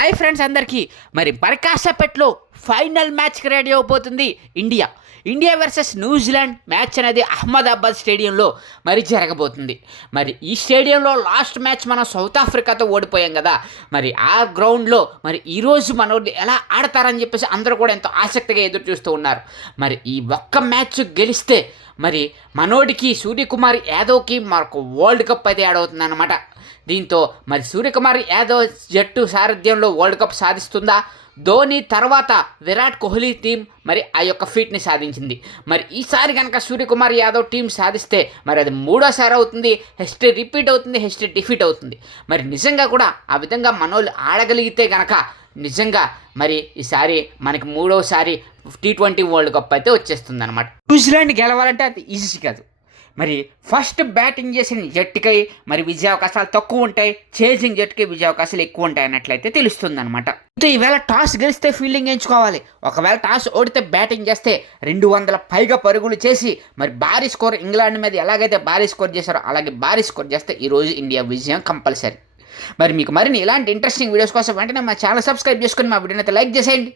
Hi friends అందరికీ. మరి బర్కాసపెట్లో final మ్యాచ్కి రెడీ అయిపోతుంది ఇండియా వర్సెస్ న్యూజిలాండ్ మ్యాచ్ అనేది అహ్మదాబాద్ స్టేడియంలో మరి జరగబోతుంది. మరి ఈ స్టేడియంలో లాస్ట్ మ్యాచ్ మనం సౌత్ ఆఫ్రికాతో ఓడిపోయాం కదా. మరి ఆ గ్రౌండ్లో మరి ఈరోజు మనోళ్ళు ఎలా ఆడతారని చెప్పేసి అందరూ కూడా ఎంతో ఆసక్తిగా ఎదురు చూస్తూ ఉన్నారు. మరి ఈ ఒక్క మ్యాచ్ గెలిస్తే మరి మనోడికి సూర్యకుమార్ యాదవ్కి మనకు వరల్డ్ కప్ అయితే ఆడవుతుంది అన్నమాట. దీంతో మరి సూర్యకుమార్ యాదవ్ జట్టు సారథ్యంలో వరల్డ్ కప్ సాధిస్తుందా? ధోని తర్వాత విరాట్ కోహ్లీ టీం మరి ఆ యొక్క ఫీట్ని సాధించింది. మరి ఈసారి కనుక సూర్యకుమార్ యాదవ్ టీం సాధిస్తే మరి అది మూడోసారి అవుతుంది, హిస్టరీ రిపీట్ అవుతుంది, హిస్టరీ డిఫీట్ అవుతుంది. మరి నిజంగా కూడా ఆ విధంగా మనోళ్ళు ఆడగలిగితే కనుక నిజంగా మరి ఈసారి మనకి మూడోసారి T20 వరల్డ్ కప్ అయితే వచ్చేస్తుంది అనమాట. న్యూజిలాండ్ గెలవాలంటే అది ఈజీ కాదు. మరి ఫస్ట్ బ్యాటింగ్ చేసిన జట్టుకై మరి విజయావకాశాలు తక్కువ ఉంటాయి, చేజింగ్ జట్టుకి విజయావకాశాలు ఎక్కువ ఉంటాయి అన్నట్లయితే తెలుస్తుంది అనమాట. ఈవేళ టాస్ గెలిస్తే ఫీల్డింగ్ ఎంచుకోవాలి. ఒకవేళ టాస్ ఓడితే బ్యాటింగ్ చేస్తే 200 పైగా పరుగులు చేసి మరి భారీ స్కోర్ ఇంగ్లాండ్ మీద ఎలాగైతే భారీ స్కోర్ చేశారో అలాగే భారీ స్కోర్ చేస్తే ఈరోజు ఇండియా విజయం కంపల్సరీ. మరి మీకు మరిన్ని ఇలాంటి ఇంట్రెస్టింగ్ వీడియోస్ కోసం వెంటనే మా ఛానల్ సబ్స్క్రైబ్ చేసుకొని మా వీడియోని అయితే లైక్ చేసేయండి.